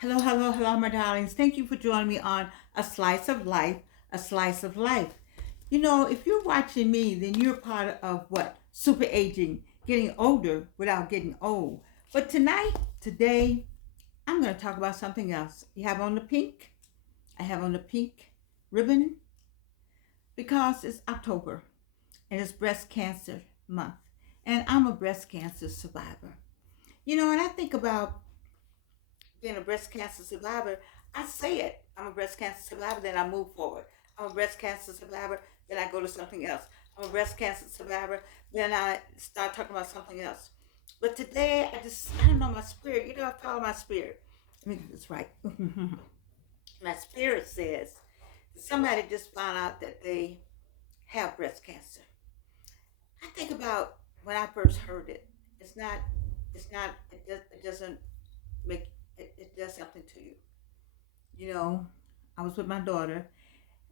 Hello, hello, hello, my darlings. Thank you for joining me on A Slice of Life, A Slice of Life. You know, if you're watching me, then you're part of what? Super aging, getting older without getting old. But today, I'm going to talk about something else. You have on the pink? I have on the pink ribbon because it's October and it's breast cancer month. And I'm a breast cancer survivor. You know, and I think about being a breast cancer survivor, I say it. I'm a breast cancer survivor, then I move forward. I'm a breast cancer survivor, then I go to something else. I'm a breast cancer survivor, then I start talking about something else. But today, I don't know, my spirit, I follow my spirit. Let me get this right. My spirit says that somebody just found out that they have breast cancer. I think about when I first heard it. It's not, it doesn't make, it does something to you. You know, I was with my daughter,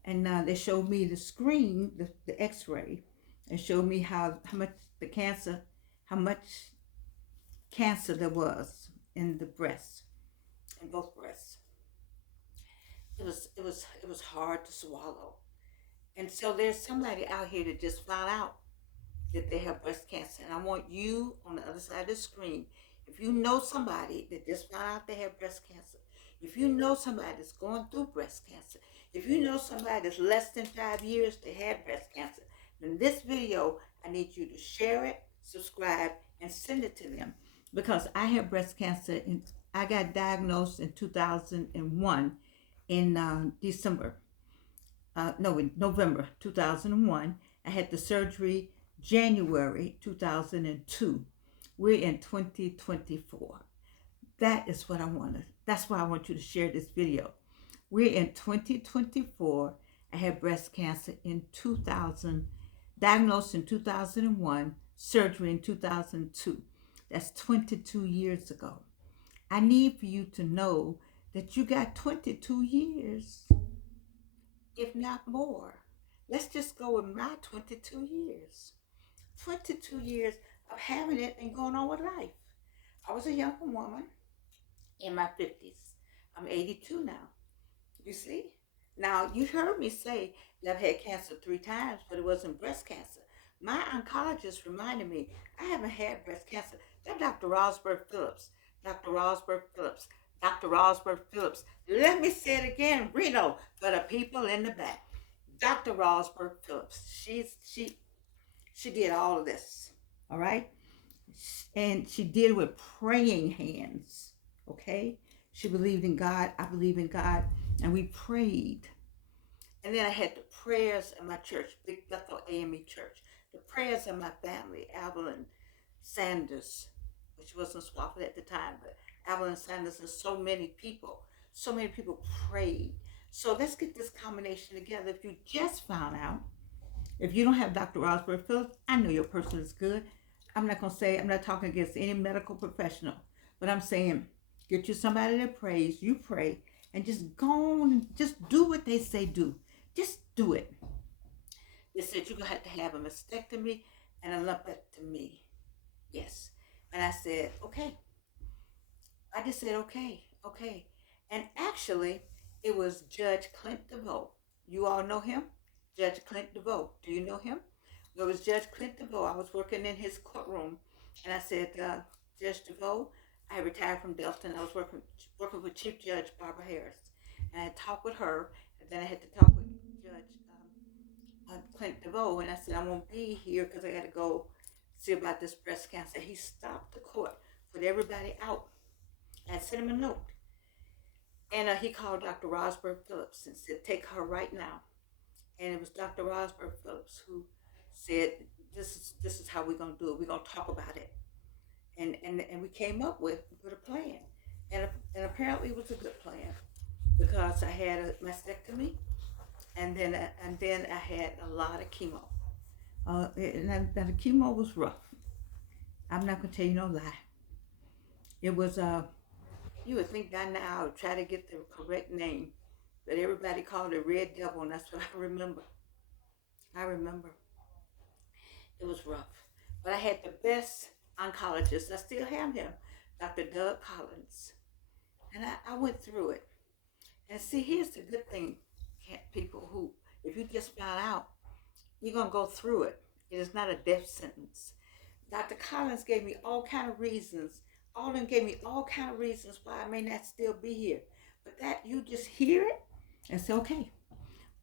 and they showed me the screen, the X-ray, and showed me how much the cancer, how much cancer there was in the breast, in both breasts. It was hard to swallow. And so there's somebody out here that just found out that they have breast cancer, and I want you on the other side of the screen. If you know somebody that just found out they have breast cancer, if you know somebody that's going through breast cancer, if you know somebody that's less than 5 years they had breast cancer, then this video, I need you to share it, subscribe, and send it to them because I have breast cancer and I got diagnosed in 2001 in December. No, in November 2001. I had the surgery January 2002. We're in 2024. That is what I wanted. That's why I want you to share this video. We're in 2024. I had breast cancer in 2000, diagnosed in 2001, surgery in 2002. That's 22 years ago. I need for you to know that you got 22 years, if not more. Let's just go with my 22 years. 22 years of having it and going on with life. I was a younger woman in my 50s. I'm 82 now. You see? Now, you heard me say that I've had cancer 3 times, but it wasn't breast cancer. My oncologist reminded me I haven't had breast cancer. That's Dr. Rosberg Phillips. Dr. Rosberg Phillips. Dr. Rosberg Phillips. Let me say it again, Reno, for the people in the back. Dr. Rosberg Phillips. She did all of this. All right? And she did it with praying hands. Okay? She believed in God. I believe in God. And we prayed. And then I had the prayers in my church, Big Bethel AME Church. The prayers in my family, Evelyn Sanders, which wasn't Swafford at the time, but Evelyn Sanders and so many people prayed. So let's get this combination together. If you just found out, if you don't have Dr. Rosberg Phillips, I know your person is good. I'm not talking against any medical professional, but I'm saying get you somebody that prays, you pray, and just go on and just do what they say do. Just do it. They said you're going to have a mastectomy and a lumpectomy. Yes. And I said, okay. I just said, okay, okay. And actually, it was Judge Clint DeVoe. You all know him? Judge Clint DeVoe. Do you know him? It was Judge Clint DeVoe. I was working in his courtroom, and I said, Judge DeVoe, I retired from Delta, and I was working with Chief Judge Barbara Harris. And I talked with her, and then I had to talk with Judge Clint DeVoe, and I said, I won't be here because I got to go see about this breast cancer. He stopped the court, put everybody out, and sent him a note. And he called Dr. Rosberg Phillips and said, take her right now. And it was Dr. Rosberg Phillips who said, this is how we're going to do it. We're going to talk about it. And we came up with a plan. And apparently it was a good plan because I had a mastectomy and then I had a lot of chemo. And the chemo was rough. I'm not going to tell you no lie. It was, you would think by now I would try to get the correct name, but everybody called it Red Devil, and that's what I remember. I remember. It was rough. But I had the best oncologist. I still have him, Dr. Doug Collins. And I went through it. And see, here's the good thing, people who, if you just found out, you're going to go through it. It is not a death sentence. Dr. Collins gave me all kind of reasons. All of them gave me all kind of reasons why I may not still be here. But that you just hear it and say, okay,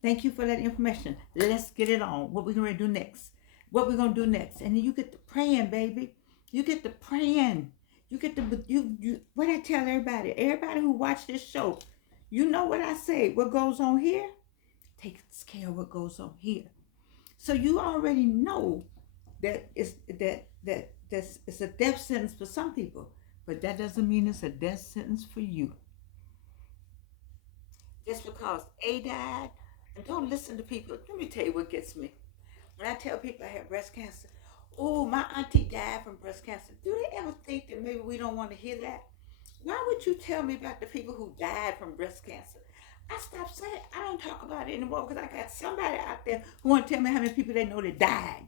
thank you for that information. Let's get it on. What we're going to do next. What we're going to do next. And then you get to praying, baby. You get to praying. You get to, what I tell everybody who watch this show, you know what I say. What goes on here takes care of what goes on here. So you already know that it's a death sentence for some people, but that doesn't mean it's a death sentence for you. Just because A died, and don't listen to people. Let me tell you what gets me. When I tell people I have breast cancer, oh, my auntie died from breast cancer. Do they ever think that maybe we don't want to hear that? Why would you tell me about the people who died from breast cancer? I stopped saying, I don't talk about it anymore because I got somebody out there who want to tell me how many people they know that died.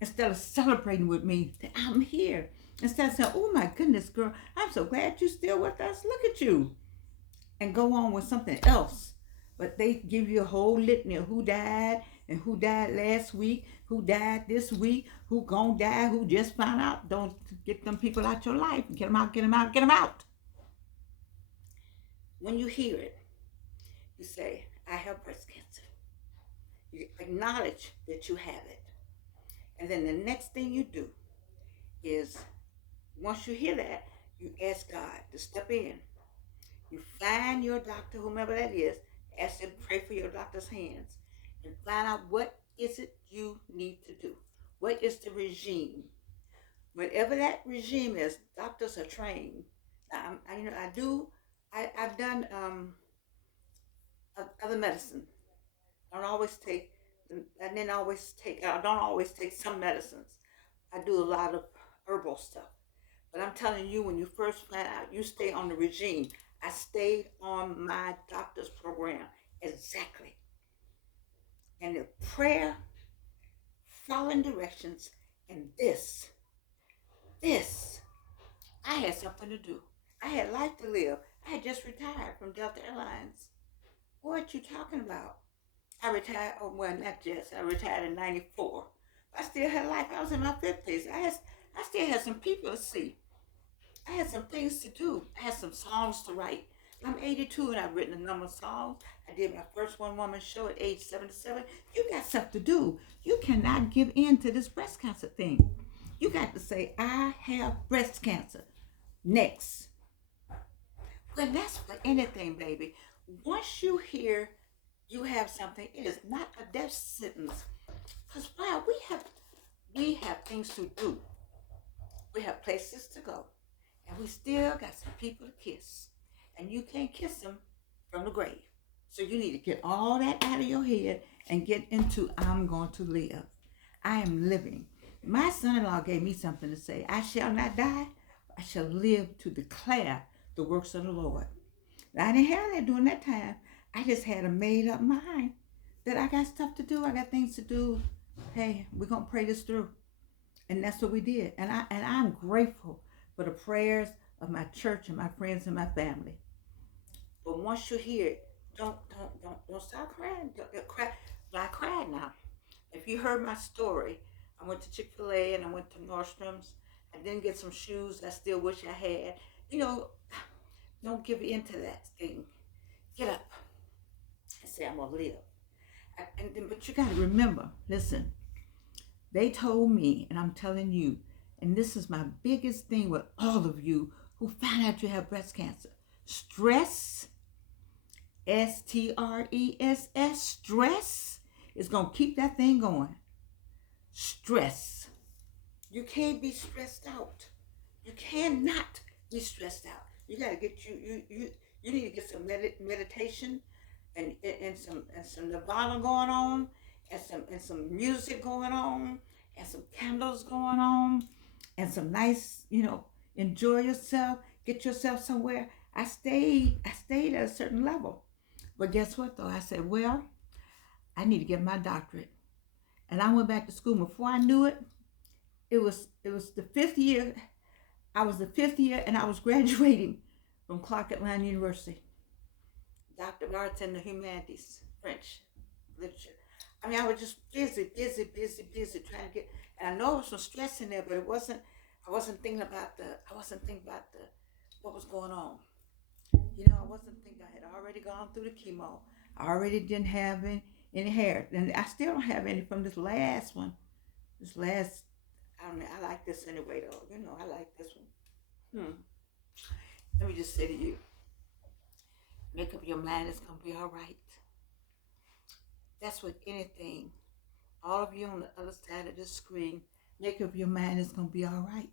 Instead of celebrating with me that I'm here. Instead of saying, oh my goodness, girl, I'm so glad you're still with us. Look at you. And go on with something else. But they give you a whole litany of who died and who died last week, who died this week, who gonna die, who just found out. Don't get them people out your life. Get them out, get them out, get them out. When you hear it, you say, I have breast cancer. You acknowledge that you have it. And then the next thing you do is, once you hear that, you ask God to step in. You find your doctor, whomever that is, ask them to pray for your doctor's hands, and find out what is it you need to do. What is the regime? Whatever that regime is, doctors are trained. Now, I've done other medicine. I don't always take some medicines. I do a lot of herbal stuff. But I'm telling you, when you first find out, you stay on the regime. I stayed on my doctor's program exactly. And the prayer, following directions, and this, I had something to do. I had life to live. I had just retired from Delta Airlines. What you talking about? I retired, I retired in 94. I still had life. I was in my 50s. I still had some people to see. I had some things to do. I had some songs to write. I'm 82 and I've written a number of songs. I did my first one-woman show at age 77. You got stuff to do. You cannot give in to this breast cancer thing. You got to say, I have breast cancer. Next. Well, that's for anything, baby. Once you hear you have something, it is not a death sentence. Because wow, we have things to do. We have places to go. And we still got some people to kiss. And you can't kiss them from the grave. So you need to get all that out of your head and get into I'm going to live. I am living. My son-in-law gave me something to say. I shall not die. I shall live to declare the works of the Lord. Now, I didn't have that during that time. I just had a made up mind that I got stuff to do. I got things to do. Hey, we're going to pray this through. And that's what we did. And I'm grateful for the prayers of my church and my friends and my family. But once you hear it, don't stop crying. Don't cry. Well, I cried now. If you heard my story, I went to Chick-fil-A and I went to Nordstrom's. I didn't get some shoes I still wish I had. Don't give in to that thing. Get up and say, I'm going to live. But you got to remember, listen, they told me, and I'm telling you, and this is my biggest thing with all of you who find out you have breast cancer. Stress, S-T-R-E-S-S, stress is going to keep that thing going. Stress. You can't be stressed out. You cannot be stressed out. You got to get you need to get some meditation and some Nirvana going on and some music going on and some candles going on and some nice, enjoy yourself, get yourself somewhere. I stayed at a certain level. But guess what though? I said, well, I need to get my doctorate. And I went back to school. Before I knew it, it was the 5th year. I was the 5th year and I was graduating from Clark Atlanta University, Doctor of Arts in the Humanities, French literature. I mean, I was just busy trying to get. And I know there was some stress in there, but it wasn't. I wasn't thinking about the. I wasn't thinking about the what was going on. I wasn't thinking. I had already gone through the chemo. I already didn't have any hair, and I still don't have any from this last one. This last. I don't know. I like this anyway, though. I like this one. Let me just say to you, make up your mind. It's gonna be all right. That's with anything. All of you on the other side of the screen, make up your mind it's gonna be all right.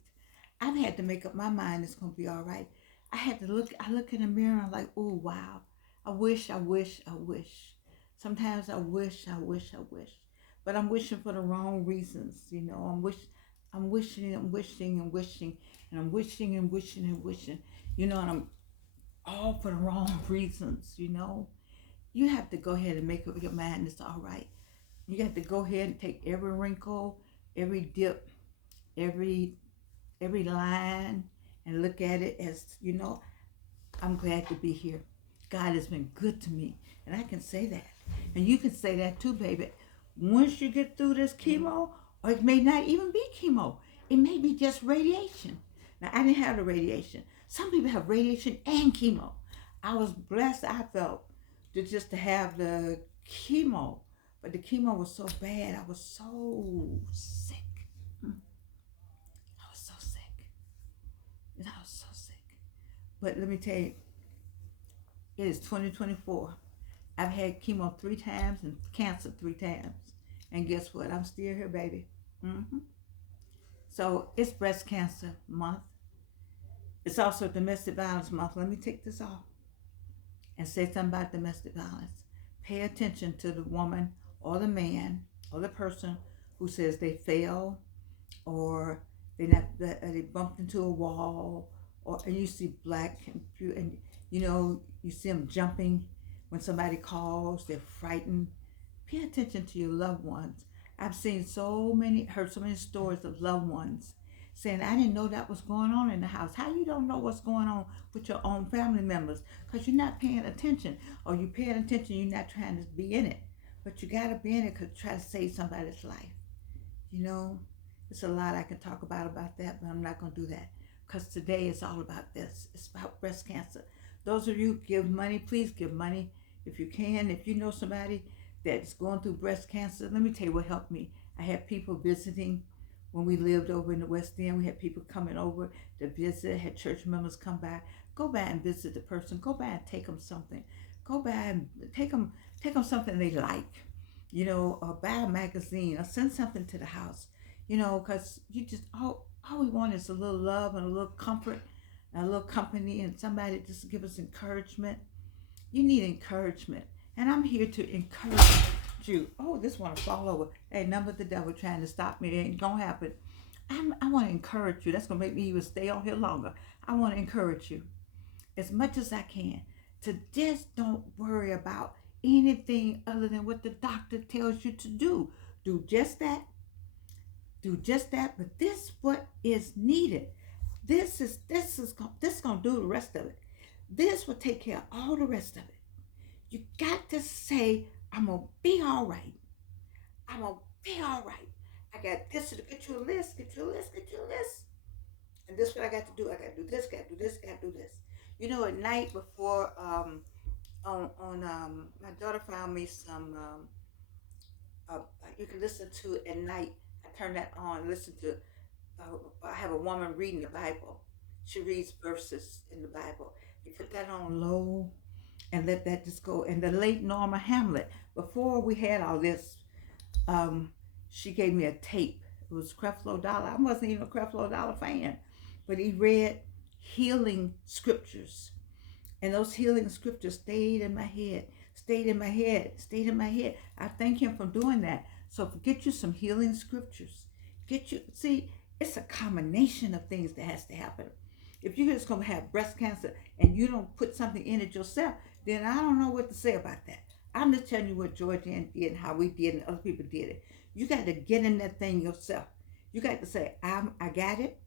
I've had to make up my mind it's gonna be all right. I look in the mirror and I'm like, oh wow. I wish. Sometimes I wish. But I'm wishing for the wrong reasons, I'm wishing and wishing and wishing and I'm wishing and wishing and wishing, and I'm all for the wrong reasons. You have to go ahead and make up your mind it's all right. You have to go ahead and take every wrinkle, every dip, every line, and look at it as I'm glad to be here. God has been good to me, and I can say that, and you can say that too, baby. Once you get through this chemo, or it may not even be chemo, it may be just radiation. Now I didn't have the radiation. Some people have radiation and chemo. I was blessed. I felt to have the chemo. But the chemo was so bad. I was so sick. I was so sick. I was so sick. But let me tell you, it is 2024. I've had chemo 3 times and cancer 3 times. And guess what? I'm still here, baby. So it's breast cancer month. It's also domestic violence month. Let me take this off and say something about domestic violence. Pay attention to the woman or the man or the person who says they fell or they bumped into a wall, and you see black and you see them jumping when somebody calls. They're frightened. Pay attention to your loved ones. I've heard so many stories of loved ones saying, I didn't know that was going on in the house. How you don't know what's going on with your own family members? Because you're not paying attention. Or you paying attention, you're not trying to be in it. But you got to be in it to try to save somebody's life. It's a lot I can talk about that, but I'm not going to do that. Because today is all about this. It's about breast cancer. Those of you give money, please give money if you can. If you know somebody that's going through breast cancer, let me tell you what helped me. I had people visiting when we lived over in the West End. We had people coming over to visit, had church members come by. Go by and visit the person. Go by and take them something. Go by and take them something they like, or buy a magazine or send something to the house, because you just, all we want is a little love and a little comfort and a little company and somebody just to give us encouragement. You need encouragement. And I'm here to encourage you. Oh, this want to fall over. Hey, none but the devil trying to stop me. It ain't gonna happen. I want to encourage you. That's gonna make me even stay on here longer. I want to encourage you as much as I can to just don't worry about anything other than what the doctor tells you to do. Do just that. Do just that. But this is what is needed. This is gonna do the rest of it. This will take care of all the rest of it. You got to say, I'm going to be all right. I'm going to be all right. I got this to get you a list. And this is what I got to do. I got to do this, got to do this, got to do this. At night before, my daughter found me some, you can listen to at night. I turn that on, listen to, I have a woman reading the Bible. She reads verses in the Bible. You put that on low and let that just go. And the late Norma Hamlet, before we had all this, she gave me a tape. It was Creflo Dollar. I wasn't even a Creflo Dollar fan, but he read healing scriptures. And those healing scriptures stayed in my head. I thank him for doing that. So get you some healing scriptures. It's a combination of things that has to happen. If you're just going to have breast cancer and you don't put something in it yourself, then I don't know what to say about that. I'm just telling you what Georgianne did and how we did and other people did it. You got to get in that thing yourself. You got to say, I got it.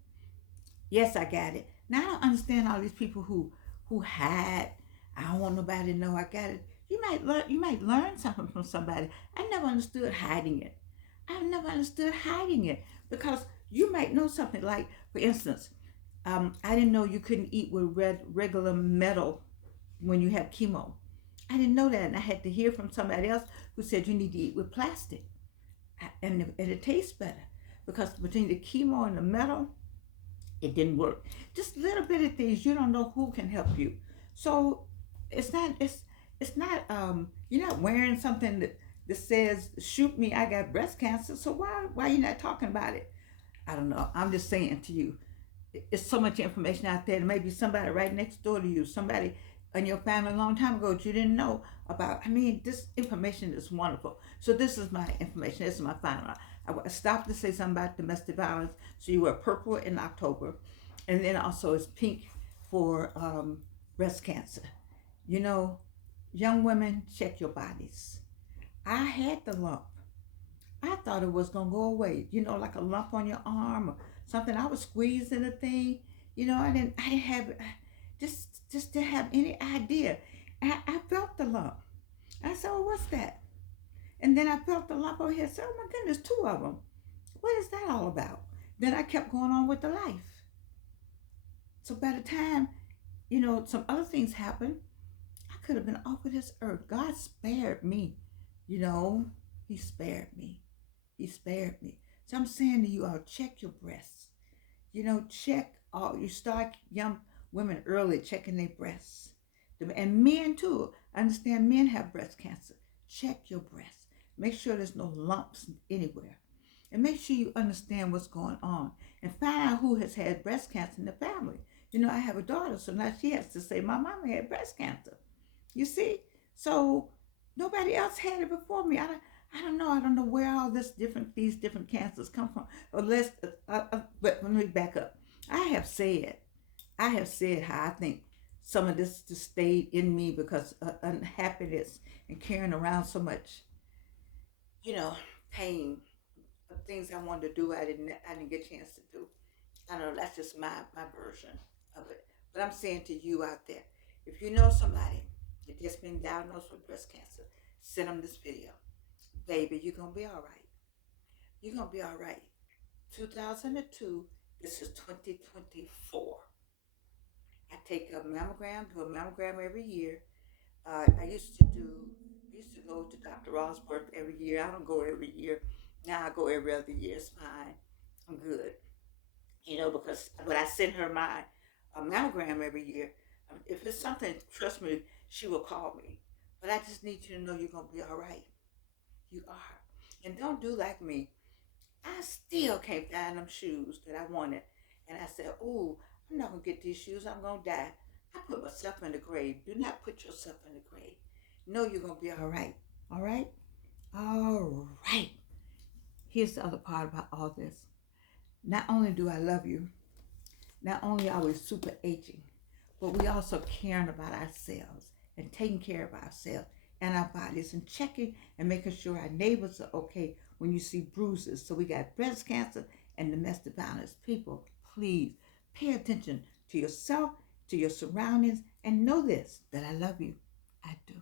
Yes, I got it. Now I don't understand all these people who who hide. I don't want nobody to know I got it. You might learn something from somebody. I never understood hiding it. I've never understood hiding it because you might know something like, for instance, I didn't know you couldn't eat with regular metal when you have chemo. I didn't know that, and I had to hear from somebody else who said you need to eat with plastic, and it tastes better because between the chemo and the metal, it didn't work. Just little bit of things you don't know who can help you. So it's not you're not wearing something that says shoot me I got breast cancer. So why are you not talking about it? I don't know. I'm just saying to you, it's so much information out there. There may be somebody right next door to you, somebody in your family a long time ago that you didn't know about. I mean, this information is wonderful. So this is my information. This is my final. I stopped to say something about domestic violence. So you wear purple in October, and then also it's pink for breast cancer. You know, young women, check your bodies. I had the lump. I thought it was gonna go away. You know, like a lump on your arm or something. I was squeezing the thing. You know, I didn't have just didn't have any idea. I felt the lump. I said, "Oh, what's that?" And then I felt the lump over here. I said, "Oh my goodness, two of them. What is that all about?" Then I kept going on with the life. So by the time some other things happened, I could have been off of this earth. God spared me. You know, He spared me. He spared me. So I'm saying to you all, check your breasts. Check all. You start young women early checking their breasts. And men too. I understand men have breast cancer. Check your breasts. Make sure there's no lumps anywhere. And make sure you understand what's going on. And find out who has had breast cancer in the family. I have a daughter, so now she has to say, my mama had breast cancer. You see? So nobody else had it before me. I don't know. I don't know where all these different cancers come from. But let me back up. I have said, how I think some of this just stayed in me because unhappiness and carrying around so much, you know, pain of things I wanted to do. I didn't get a chance to do. I don't know. That's just my version of it. But I'm saying to you out there, if you know somebody that just been diagnosed with breast cancer, send them this video. Baby, you're going to be all right. You're going to be all right. 2002, this is 2024. I take a mammogram, do a mammogram every year. I used to go to Dr. Rosberg every year. I don't go every year. Now I go every other year. It's fine. I'm good. Because when I send her my mammogram every year, if it's something, trust me, she will call me. But I just need you to know you're going to be all right. You are. And don't do like me. I still can't find them shoes that I wanted. And I said, "Ooh, I'm not going to get these shoes. I'm going to die." I put myself in the grave. Do not put yourself in the grave. Know you're going to be all right. All right? All right. Here's the other part about all this. Not only do I love you, not only are we super aging, but we also caring about ourselves and taking care of ourselves and our bodies and checking and making sure our neighbors are okay when you see bruises. So we got breast cancer and domestic violence. People, please pay attention to yourself, to your surroundings, and know this, that I love you. I do.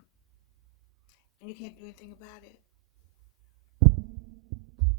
And you can't do anything about it.